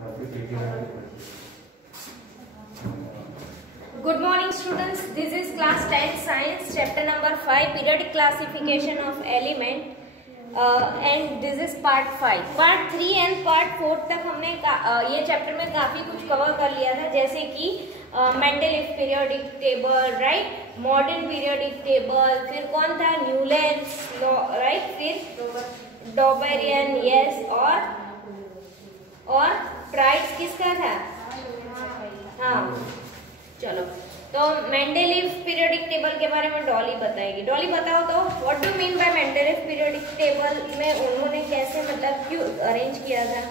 Good morning students, this is class 10 science chapter number 5 periodic classification of element and this is part 5. Part 3 and part 4 तक हमने ये chapter में काफ़ी कुछ cover कर लिया था, जैसे कि Mendeleev periodic table, right, modern periodic table, फिर कौन था न्यूलैंड्स लॉ, राइट, फिर डॉबेरियन, यस, और प्राइस किसका था? हाँ, चलो, तो मेंडलीफ पीरियोडिक टेबल के बारे में डॉली बताएगी। डॉली बताओ तो, what do mean by Mendeleev periodic table में उन्होंने कैसे, मतलब क्यों अरेंज किया था?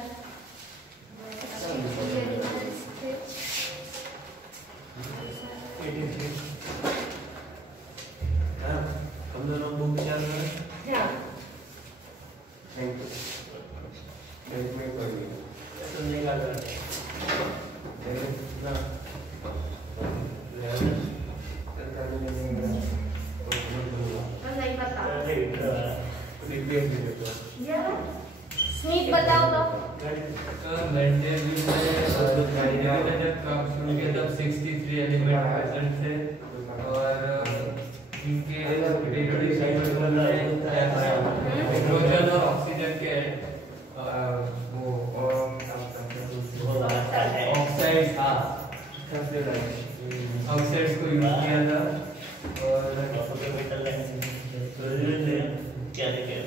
हम दोनों बुक चल रहे हैं। हाँ, सुनने का ना स्मिथ बताओ तो। मेंडलीफ ने जब काम शुरू किया तब 63 एलिमेंट प्रेजेंट थे और इनके पीरियोडिक टेबल में हाइड्रोजन और ऑक्सीजन के वो ऑक्साइड ऑक्साइड्स को यूज किया था और क्या क्या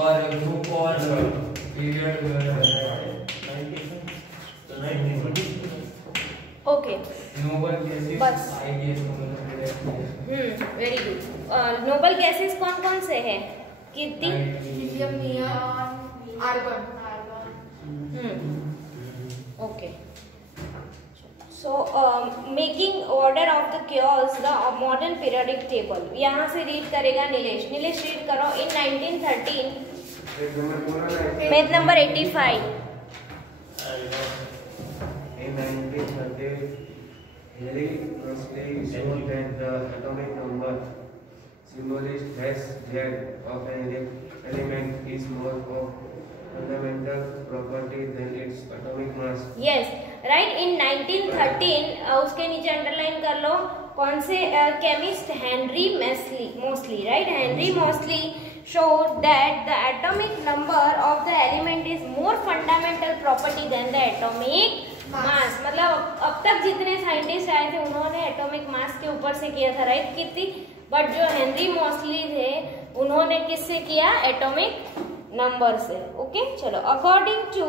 और ग्रुप और पीरियड ओके, नोबल गैसेस बस। आएगी वेरी गुड। नोबल गैसेस कौन कौन से हैं? Kirti? Helium, neon, argon. Okay, so making order of the chaos the modern periodic table, यहाँ से रीड करेगा नीलेश। नीलेश रीड करो। in 1913 page number 85। In 1913, Henry Moseley showed that the atomic number symbolized as Z of an element is more of fundamental property than its atomic mass. Yes, right. In 1913 उसके नीचे underline कर लो, कौन से chemist? Henry mostly, right. Henry mostly showed that the atomic number of the element is more fundamental property than the atomic mass. मतलब अब तक जितने scientist आए थे उन्होंने एटॉमिक मास के ऊपर से किया था, राइट कीर्ति, बट जो हेनरी मोस्ली थे उन्होंने किससे किया? एटॉमिक नंबर से। ओके, चलो। According to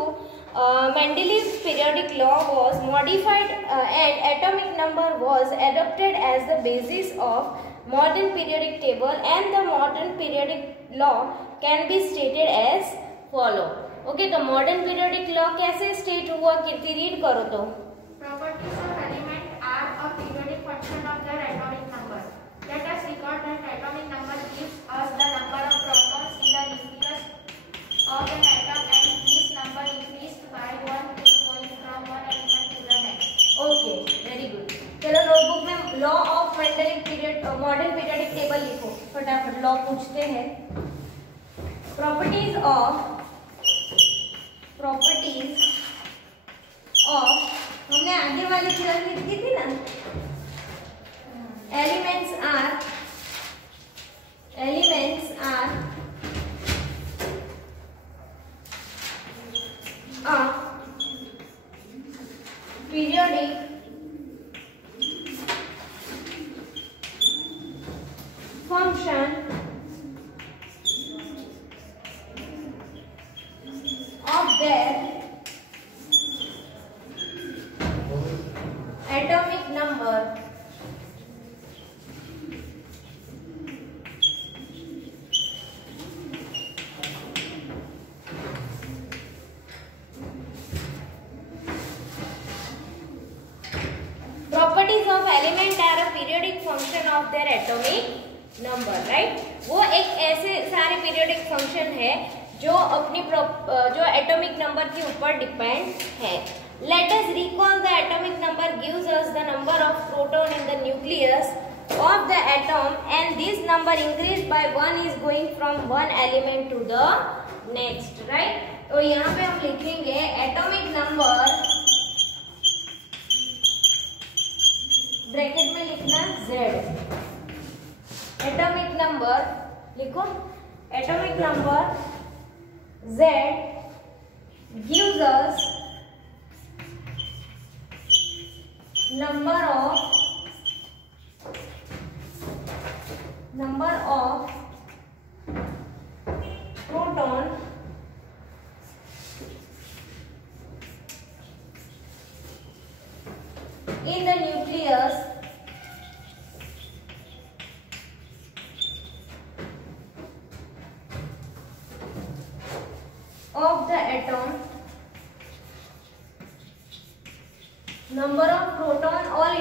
Mendeleev's periodic law was modified and atomic number was adopted as the basis of modern periodic table, and the modern periodic law can be stated as follow. Okay, तो modern periodic law कैसे state हुआ? कीर्ति read करो तो। Properties of element are a periodic function of their atomic number. Let us record that atomic number gives us the number of protons in the nucleus of an atom, and this number increased by 1 going from one element to the next. Okay, very good. चलो notebook में law of Mendeleev period modern periodic table लिखो फटाफट। Law पूछते हैं। Properties of हमने आगे वाली figure लिख दी थी ना। Elements are periodic function of their atomic number properties of element are a periodic function of their atomic number, right? वो एक ऐसे सारे periodic function है जो अपनी जो एटॉमिक नंबर के ऊपर डिपेंड है। Let us recall the atomic number gives us the number of proton in the nucleus of the atom, and this number increased by 1 is going from one element to the next, right? तो यहाँ पे हम लिखेंगे atomic number, bracket में लिखना Z, atomic number लिखो, atomic number Z gives us number of proton in the nucleus of the atom, number of proton और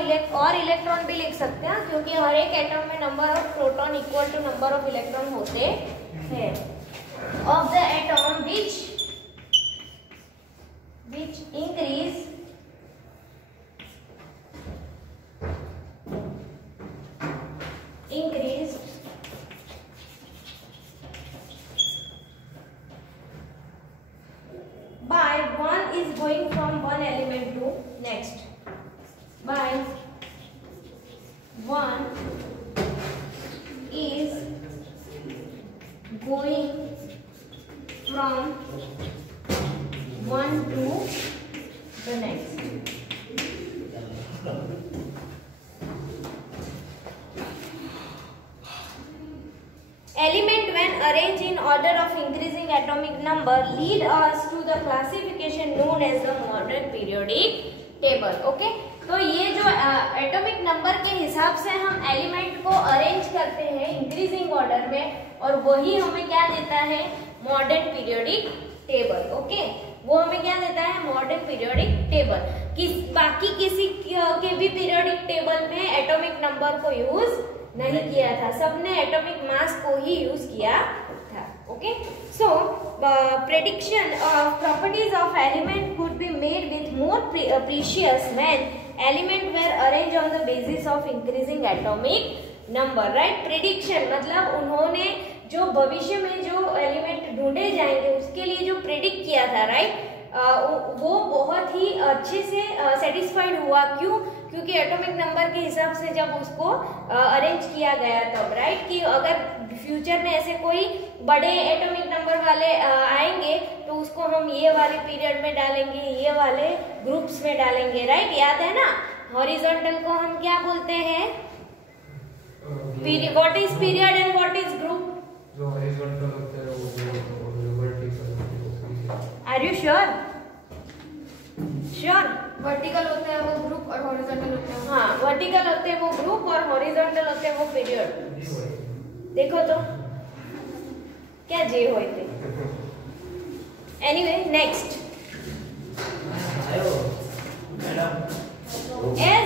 electron भी लिख सकते हैं क्योंकि हर एक एटम में number of proton equal to number of electron होते हैं, of the atom which increase by 1 is going from one element to next, by 1 is going from one to the next. Element when arranged in order of increasing atomic number lead us to the classification known as the modern periodic table. Okay, तो ये जो atomic number के हिसाब से हम element को arrange करते हैं इंक्रीजिंग ऑर्डर में, और वही हमें क्या देता है, मॉडर्न पीरियोडिक टेबल. ओके, वो हमें क्या देता है, मॉडर्न पीरियोडिक टेबल. बाकी किसी के भी पीरियोडिक टेबल में एटॉमिक नंबर को यूज नहीं किया था, सबने एटॉमिक मास को ही यूज किया था. Okay, so prediction of properties of element could be made with more precious when element were arrange on the basis of increasing atomic number. Right, prediction मतलब उन्होंने जो भविष्य में जो एलिमेंट ढूंढे जाएंगे उसके लिए जो प्रेडिक्ट किया था, राइट, वो बहुत ही अच्छे से सेटिस्फाइड हुआ. क्यों? क्योंकि एटॉमिक नंबर के हिसाब से जब उसको अरेंज किया गया तब, राइट, कि अगर फ्यूचर में ऐसे कोई बड़े एटॉमिक नंबर वाले आएंगे तो उसको हम ये वाले पीरियड में डालेंगे, ये वाले ग्रुप्स में डालेंगे. राइट, याद है ना, हॉरिजॉन्टल को हम क्या बोलते हैं, what is period and what is group? जो हॉरिजॉन्टल होता है वो vertical. Are you sure? Sure. Vertical होते हैं वो ग्रुप और हॉरिजॉन्टल होते हैं. हाँ, वर्टिकल होते हैं वो ग्रुप और हॉरिजॉन्टल होते हैं वो पीरियड. देखो तो क्या जे होए थे. Anyway, next. As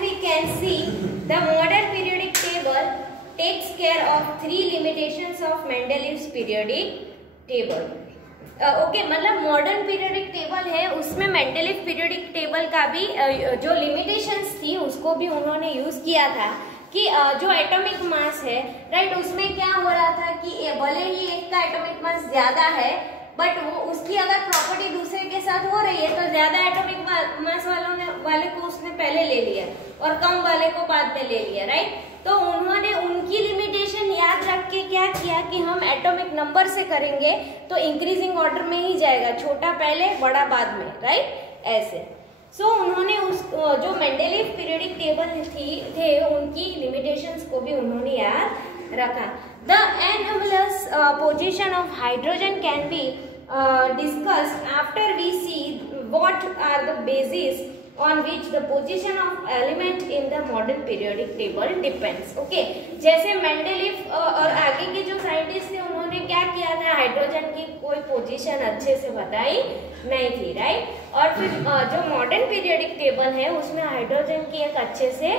we can see, the modern periodic table takes care of 3 limitations of Mendeleev's periodic table. Okay, मतलब मॉडर्न पीरियोडिक टेबल है उसमें मेंडेलीव पीरियोडिक टेबल का भी जो लिमिटेशंस थी उसको भी उन्होंने यूज किया था. कि जो एटॉमिक मास है, राइट, उसमें क्या हो रहा था कि भले ही एक का एटॉमिक मास ज्यादा है बट वो उसकी अगर प्रॉपर्टी दूसरे के साथ हो रही है तो ज्यादा एटॉमिक मास वाले को उसने पहले ले लिया और कम वाले को बाद में ले लिया. राइट, तो उन्होंने उनकी लिमिटेशन याद रख के क्या किया कि हम एटॉमिक नंबर से करेंगे तो इंक्रीजिंग ऑर्डर में ही जाएगा, छोटा पहले बड़ा बाद में. राइट, ऐसे. सो उन्होंने उस जो मेंडेलीव पीरियोडिक टेबल थे उनकी लिमिटेशंस को भी उन्होंने याद रखा. The anomalous position of hydrogen can be discussed after we see what are the bases on which the position of element in the modern periodic table depends. Okay, जैसे Mendeleev और आगे के जो साइंटिस्ट थे उन्होंने क्या किया था, हाइड्रोजन की कोई पोजीशन अच्छे से बताई नहीं थी. राइट, और फिर जो मॉडर्न पीरियोडिक टेबल है उसमें हाइड्रोजन की एक अच्छे से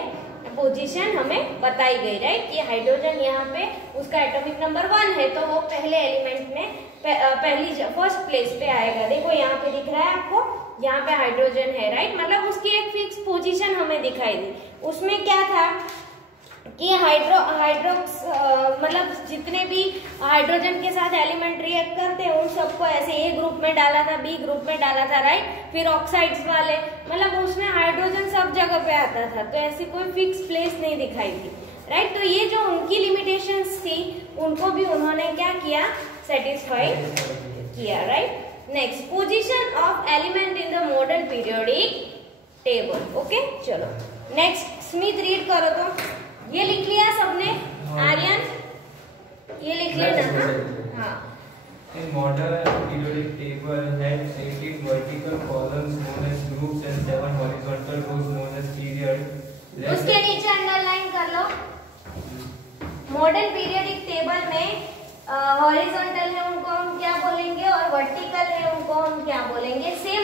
पोजीशन हमें बताई गई. राइट, कि हाइड्रोजन यहाँ पे उसका एटॉमिक नंबर 1 है तो वो पहले एलिमेंट में फर्स्ट प्लेस पे आएगा. देखो यहाँ पे दिख रहा है आपको, यहाँ पे हाइड्रोजन है. राइट, मतलब उसकी एक फिक्स पोजीशन हमें दिखाई दी. उसमें क्या था कि मतलब जितने भी हाइड्रोजन के साथ एलिमेंट रिएक्ट करते हैं उन सबको ऐसे ए ग्रुप में डाला था, बी ग्रुप में डाला था, राइट। फिर ऑक्साइड्स वाले, मतलब उसमें हाइड्रोजन सब जगह पे आता था, तो ऐसी कोई फिक्स प्लेस नहीं दिखाई थी, राइट। तो ये जो उनकी लिमिटेशंस थी उनको भी उन्होंने क्या किया, सेटिस्फाई किया, right. Next, position of element in the modern periodic table. Okay, चलो नेक्स्ट स्मिथ रीड करो। तो ये लिख लिया सबने, आर्यन ये लिख लेना। हाँ, In modern periodic table has 18 vertical columns known as groups and 7 horizontal rows known as period. उसके नीचे अंडरलाइन कर लो। मॉडर्न पीरियोडिक टेबल में हॉरिजॉन्टल है उनको हम क्या बोलेंगे और वर्टिकल है उनको हम क्या बोलेंगे। सेम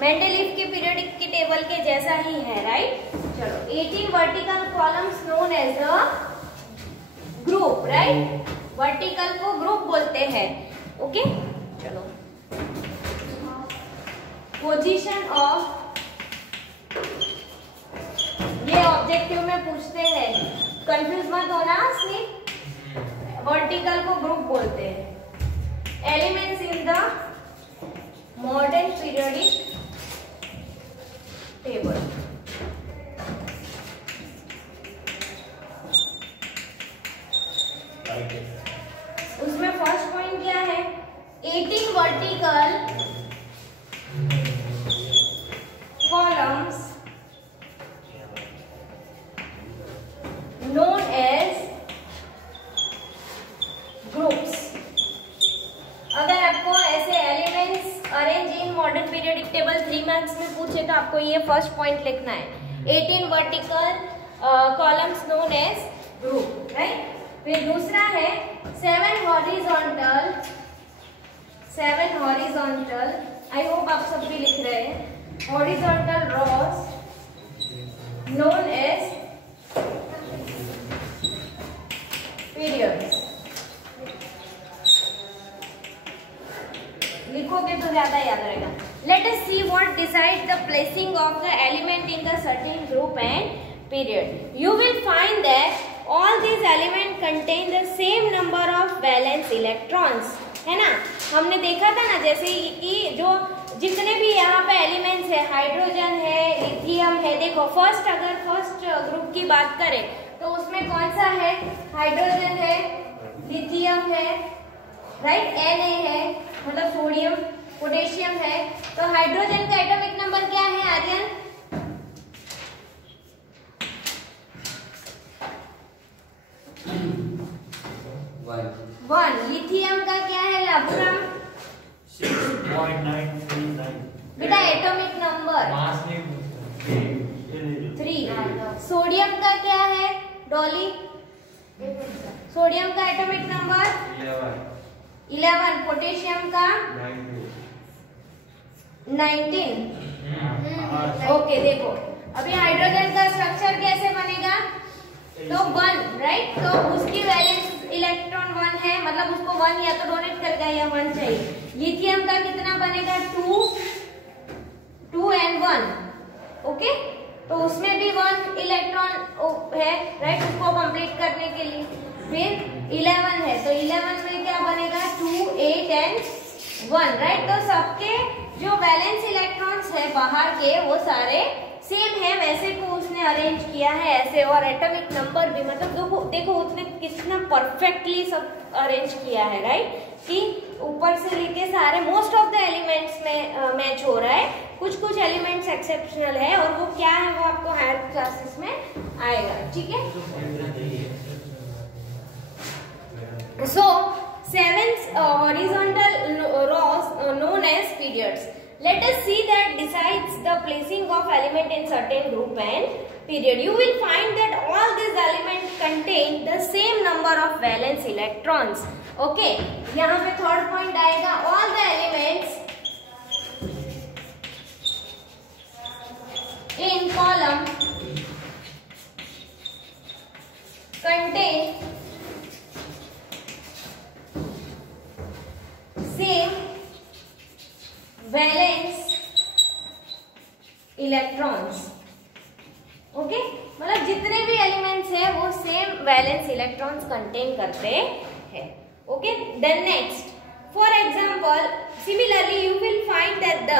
मेंडलीफ के पीरियोडिक के टेबल के जैसा ही है, राइट। चलो, 18 vertical columns known as the group, right. Vertical को ग्रुप बोलते हैं, ओके। चलो, पोजीशन ऑफ, ये ऑब्जेक्टिव में पूछते हैं, कंफ्यूज मत होना। वर्टिकल को ग्रुप बोलते हैं। Elements in the modern periodic table. उसमें फर्स्ट पॉइंट क्या है, 18 vertical columns known as groups। अगर आपको ऐसे elements arrange in modern periodic table 3 marks में पूछे तो आपको ये फर्स्ट पॉइंट लिखना है, 18 vertical columns known age group, right. फिर दूसरा है 7 हॉरिजॉन्टल, आई होप आप सब भी लिख रहे हैं, horizontal rows known as periods। लिखोगे तो ज्यादा याद रहेगा। Let us see what decides the placing of the element in the certain group and period. You will find that all these elements contain the same number of valence electrons, है ना। हमने देखा था ना, जैसे कि जो जितने भी यहाँ पे एलिमेंट्स है, हाइड्रोजन है, लिथियम है। देखो अगर फर्स्ट ग्रुप की बात करें तो उसमें कौन सा है, हाइड्रोजन है, लिथियम है, राइट, Na है, मतलब सोडियम, पोटेशियम है। तो हाइड्रोजन का एटॉमिक नंबर क्या है आर्यन? 1। लिथियम का क्या है लाभुराम? 6.939। बेटा एटॉमिक नंबर 3। सोडियम का क्या है डॉली? सोडियम का एटॉमिक नंबर 11। पोटेशियम का 19। ओके, देखो अभी हाइड्रोजन का स्ट्रक्चर कैसे बनेगा, तो 1, राइट। तो उसकी वैलेंस इलेक्ट्रॉन 1 है, मतलब उसको 1 या तो डोनेट करेगा या 1 चाहिए। लिथियम का कितना बनेगा, 2 and 1, ओके। तो उसमें भी 1 इलेक्ट्रॉन है, राइट, उसको कंप्लीट करने के लिए। फिर 11 है, तो 11 में क्या बनेगा, 2, 8 and 1, राइट। तो सबके जो वैलेंस इलेक्ट्रॉन्स है बाहर के वो सारे सेम है, वैसे को उसने अरेंज किया है ऐसे। और एटॉमिक नंबर भी, मतलब देखो उसने कितना परफेक्टली सब अरेंज किया है, राइट, कि ऊपर से लेके सारे मोस्ट ऑफ द एलिमेंट्स में मैच हो रहा है। कुछ एलिमेंट्स एक्सेप्शनल है, और वो क्या है वो आपको हायर क्लासेस में आएगा, ठीक है। सो 7 horizontal rows known as periods. Let us see that decides the placing of element in certain group and period. You will find that all these elements contain the same number of valence electrons. Okay, यहाँ पे third point आएगा, all the elements in column contain same valence electrons, okay. मतलब जितने भी elements है वो same valence electrons contain करते हैं. Okay, then next, for example, similarly you will find that the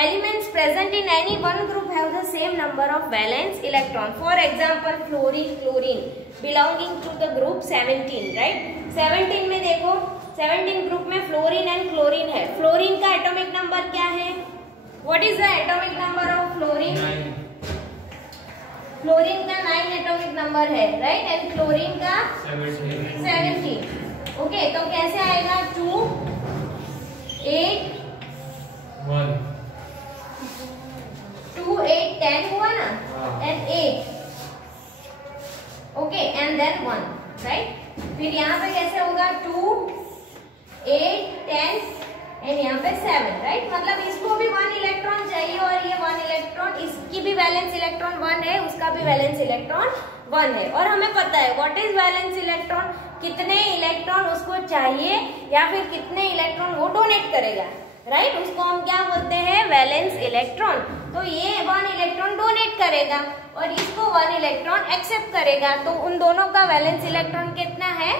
elements present in any one group have the same number of valence electron. For example, fluorine, chlorine belonging to the group 17, right? 17 में देखो, 17 group में fluorine and chlorine है. Fluorine का atomic number क्या है? What is the atomic number of fluorine? Fluorine का 9 atomic number है, right? And chlorine का 17. ओके, तो कैसे आएगा? 2 8 1 2 8 10 हुआ ना, and 8. Okay, and then 1, right? फिर यहाँ पे कैसे होगा? 2 8 10 एंड यहाँ पे 7, राइट? मतलब इसको भी 1 इलेक्ट्रॉन चाहिए और ये 1 इलेक्ट्रॉन, इसकी भी वैलेंस इलेक्ट्रॉन 1 है, उसका भी वैलेंस इलेक्ट्रॉन 1 है. और हमें पता है व्हाट इज वैलेंस इलेक्ट्रॉन, कितने इलेक्ट्रॉन उसको चाहिए या फिर कितने इलेक्ट्रॉन वो डोनेट करेगा, राइट? उसको हम क्या बोलते हैं? Valence electron. तो ये 1 इलेक्ट्रॉन डोनेट करेगा और इसको 1 इलेक्ट्रॉन एक्सेप्ट करेगा, तो उन दोनों का वैलेंस इलेक्ट्रॉन कितना है?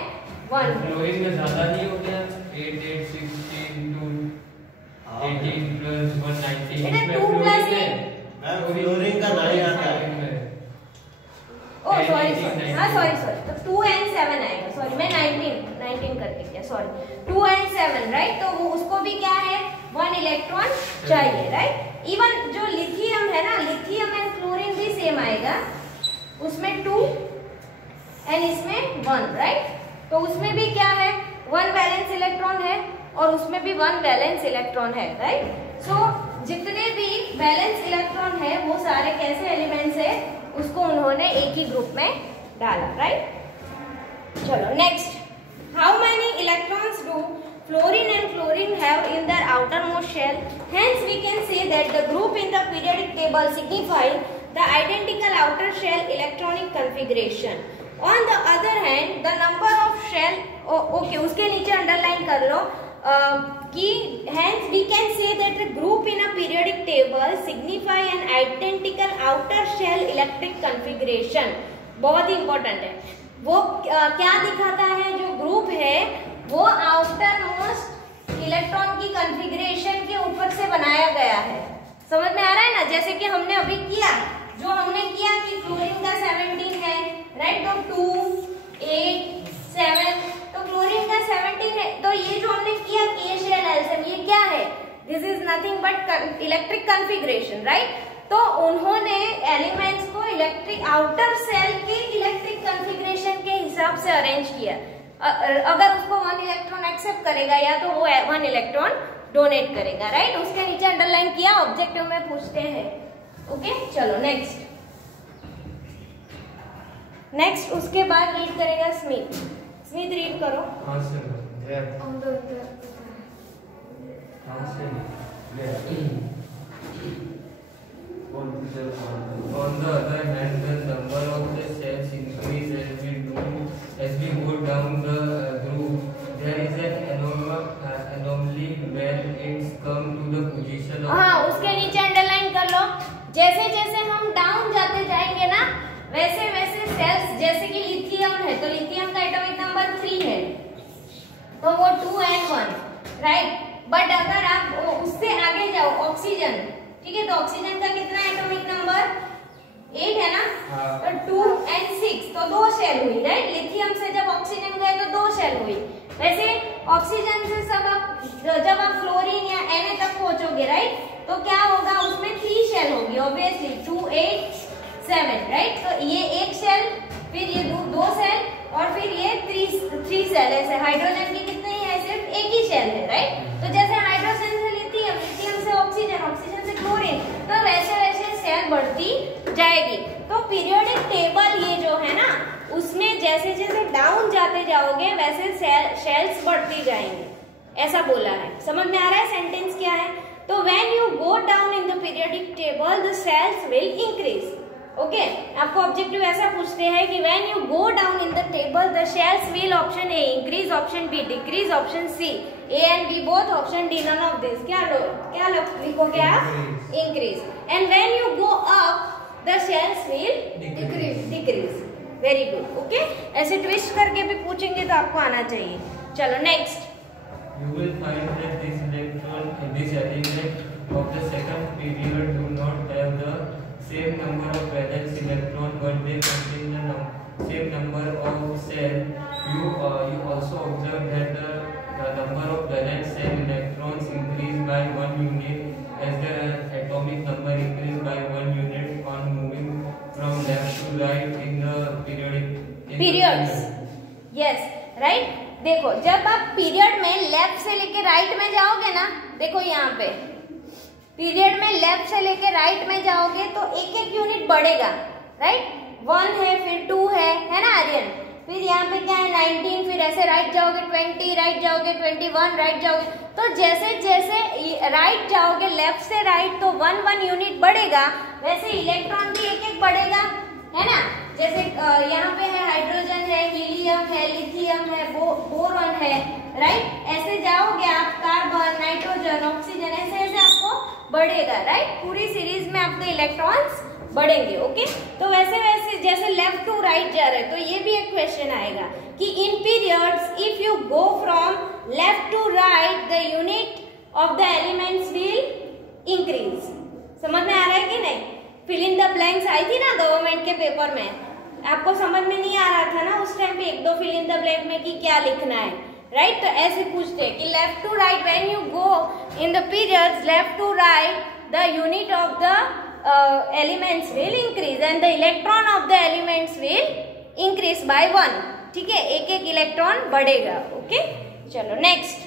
1. फ्लोरीन में ज्यादा नहीं हो गया? 8 8 16 2 18 प्लस 1 19. इधर 2 प्लस है. फ्लोरीन का 9 आता है. ओह सॉरी, हाँ सॉरी, तो 2 and 7 आएगा. सॉरी, मैं 19 करके किया, सॉरी. 2 and 7, right? तो वो उसको भी क्या है? 1 इलेक्ट्रॉन चाहिए, राइट? इवन जो लिथियम है ना, लिथियम एंड क्लोरीन भी सेम आएगा. उसमें 2 एंड इसमें 1, राइट? तो उसमें भी क्या है? 1 वैलेंस इलेक्ट्रॉन है और उसमें भी 1 वैलेंस इलेक्ट्रॉन है, राइट? सो जितने भी वैलेंस इलेक्ट्रॉन है वो सारे कैसे एलिमेंट्स है, उसको उन्होंने एक ही ग्रुप में डाला, राइट? चलो next, how many electrons do fluorine and chlorine have in their outermost shell? Hence we can say that the group in the periodic table signify the identical outer shell electronic configuration. On the other hand, the number of shell, okay, उसके नीचे underline कर लो कि hence we can say that the group in a periodic table signify an identical outer shell electric configuration. बहुत ही important है. वो क्या दिखाता है? जो ग्रुप है वो आउटर मोस्ट इलेक्ट्रॉन की कॉन्फ़िगरेशन के ऊपर से बनाया गया है. समझ में आ रहा है ना? जैसे कि हमने अभी किया, जो हमने किया कि क्लोरीन का 17 है, राइट? तो 2 8 7, तो क्लोरीन का 17 है. तो ये जो हमने किया K शेल एल्सियम, ये क्या है? This is nothing but electric configuration, right? तो उन्होंने एलिमेंट्स को इलेक्ट्रिक आउटर सेल के इलेक्ट्रिक कॉन्फ़िगरेशन के हिसाब से अरेंज किया. अगर उसको 1 इलेक्ट्रॉन एक्सेप्ट करेगा या तो वो 1 इलेक्ट्रॉन डोनेट करेगा, राइट? उसके नीचे अंडरलाइन किया, ऑब्जेक्टिव में पूछते हैं. ओके, चलो नेक्स्ट उसके बाद रीड करेगा स्मिथ. स्मिथ रीड करो. हाँ sir. On the other hand, the number of the cells increase as we go down the group. There is an anomaly when it's come to the position of. हाँ, उसके नीचे underline कर लो. जैसे जैसे हम down जाते जाएंगे ना, वैसे वैसे सेल्स, जैसे कि लिथियम है तो लिथियम का एटॉमिक नंबर 3 है, तो वो 2 and 1, राइट? बट अगर आप उससे आगे जाओ, ऑक्सीजन, ठीक है, तो ऑक्सीजन का कितना एटॉमिक नंबर? 8 है ना? तो 2 and 6, तो 2 शेल हुई, राइट? लिथियम से जब ऑक्सीजन गए तो 2 शेल हुई. वैसे ऑक्सीजन से जब आप फ्लोरीन या Na तक पहुंचोगे, राइट? तो क्या होगा? उसमें 3 शेल होगी ऑब्वियसली. 2 8 7, राइट? तो ये 1 शेल, फिर ये 2 शेल और फिर ये 3 शेल. ऐसे हाइड्रोजन की कितने ही है? सिर्फ 1 ही शेल है, राइट? तो जैसे हाइड्रोजन से लिथियम, लिथियम से ऑक्सीजन, ऑक्सीजन से क्लोरीन, तो वैसे वैसे सेल बढ़ती जाएगी. तो पीरियोडिक टेबल ये जो है ना, उसमें जैसे जैसे डाउन जाते जाओगे वैसे शेल्स बढ़ती जाएंगी, ऐसा बोला है. समझ में आ रहा है सेंटेंस क्या है? तो when you go down in the periodic table the cells will increase. Okay, आपको ऑब्जेक्टिव ऐसा पूछते हैं कि when you go down in the table the shells will, option A increase, option B decrease, option C A and B both, option D none of this. क्या लिखोगे आप? Increase. And when you go up the shells will decrease. Very good. Okay, ऐसे twist करके भी पूछेंगे तो आपको आना चाहिए। चलो next. You will find that this element of the second period do not have the same number of valence electrons, but they contain the same number of cells. You also observe that the number of valence cell electrons increase by 1 unit as the atomic number increase by 1 unit on moving from left to right in the periods. Yes, right. देखो जब आप period में left से लेके right में जाओगे ना, देखो यहाँ पे पीरियड में लेफ्ट से लेके राइट में जाओगे तो एक एक यूनिट बढ़ेगा, राइट। 1 है, फिर 2 है ना आर्यन, फिर यहाँ पे क्या है 19, फिर ऐसे राइट जाओगे 20, राइट जाओगे 21, राइट जाओगे, तो जैसे जैसे राइट जाओगे लेफ्ट से राइट तो 1 यूनिट बढ़ेगा, वैसे इलेक्ट्रॉन भी एक एक बढ़ेगा, है ना। जैसे यहाँ पे है हाइड्रोजन है, हीलियम है, लिथियम है, बोरॉन है, राइट। ऐसे जाओगे आप कार्बन, नाइट्रोजन, ऑक्सीजन, ऐसे ऐसे आपको बढ़ेगा, राइट। पूरी सीरीज में आपके इलेक्ट्रॉन्स बढ़ेंगे। ओके, तो वैसे वैसे जैसे लेफ्ट टू राइट जा रहे हैं, तो ये भी एक क्वेश्चन आएगा कि in periods if you go from left to right the unit of the elements will increase. समझ में आ रहा है कि नहीं? फिल इन द ब्लैंक्स आई थी ना गवर्नमेंट के पेपर में, आपको समझ में नहीं आ रहा था ना उस टाइम पे, एक दो फिल इन द ब्लैंक में कि क्या लिखना है, राइट। तो ऐसे पूछते हैं कि left to right when you go in the periods left to right the unit of the elements will increase and the electron of the elements will increase by 1। ठीक है, एक एक इलेक्ट्रॉन बढ़ेगा। ओके, चलो next.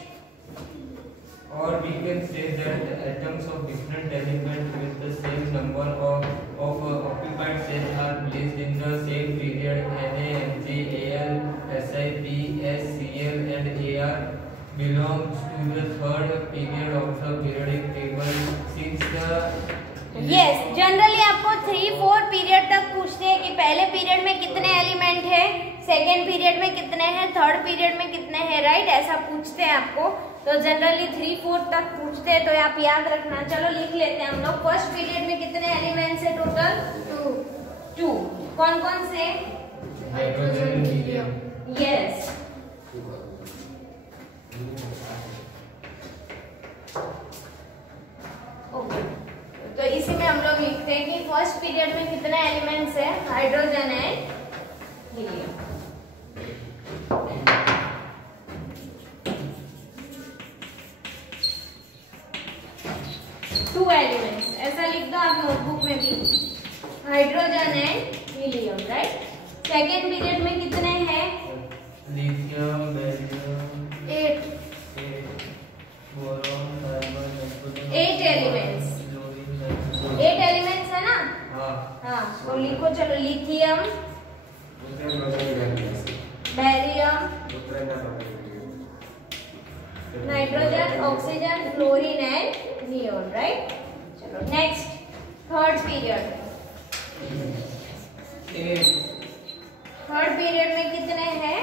Or we can say that the atoms of different elements with the same number of occupied cells are placed in the same period. Na, Mg, Al, Si, P, S, Cl and Ar belongs to the third period of the periodic table. Since the yes, generally आपको 3-4 period तक पूछते हैं कि पहले period में कितने element है, second period में कितने हैं, थर्ड पीरियड में कितने हैं, राइट। ऐसा पूछते हैं आपको, तो जनरली 3-4 तक पूछते हैं, तो आप याद रखना। चलो लिख लेते हैं हम लोग। फर्स्ट पीरियड में कितने एलिमेंट्स है टोटल? 2। कौन कौन से? Hydrogen, helium. Yes, okay. तो इसी में हम लोग लिखते हैं कि फर्स्ट पीरियड में कितने एलिमेंट्स है? Hydrogen and helium. Two elements, ऐसा लिख दो आप नोटबुक में भी, hydrogen and helium, right. Second period में कितने हैं? Lithium, beryllium, 8 boron, carbon, nitrogen. 8 elements, 8 elements है ना। हाँ, तो लिखो चलो, lithium, barium, nitrogen, oxygen, chlorine and neon, right. चलो next, third period. Third period में कितने हैं?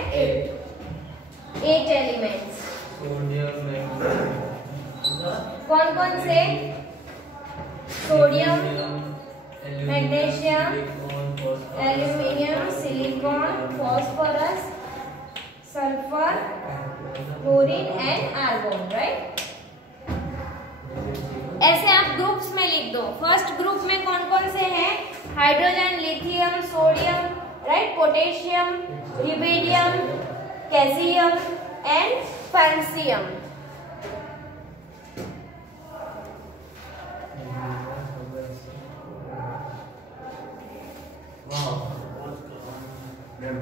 8 एलिमेंट्स। Sodium, magnesium. कौन कौन से? Sodium, magnesium, aluminium, silicon, phosphorus, sulphur, chlorine and argon, right. ऐसे आप ग्रुप्स में लिख दो। फर्स्ट ग्रुप में कौन कौन से हैं? Hydrogen, lithium, sodium, right, potassium, rubidium, calcium and francium. Ma'am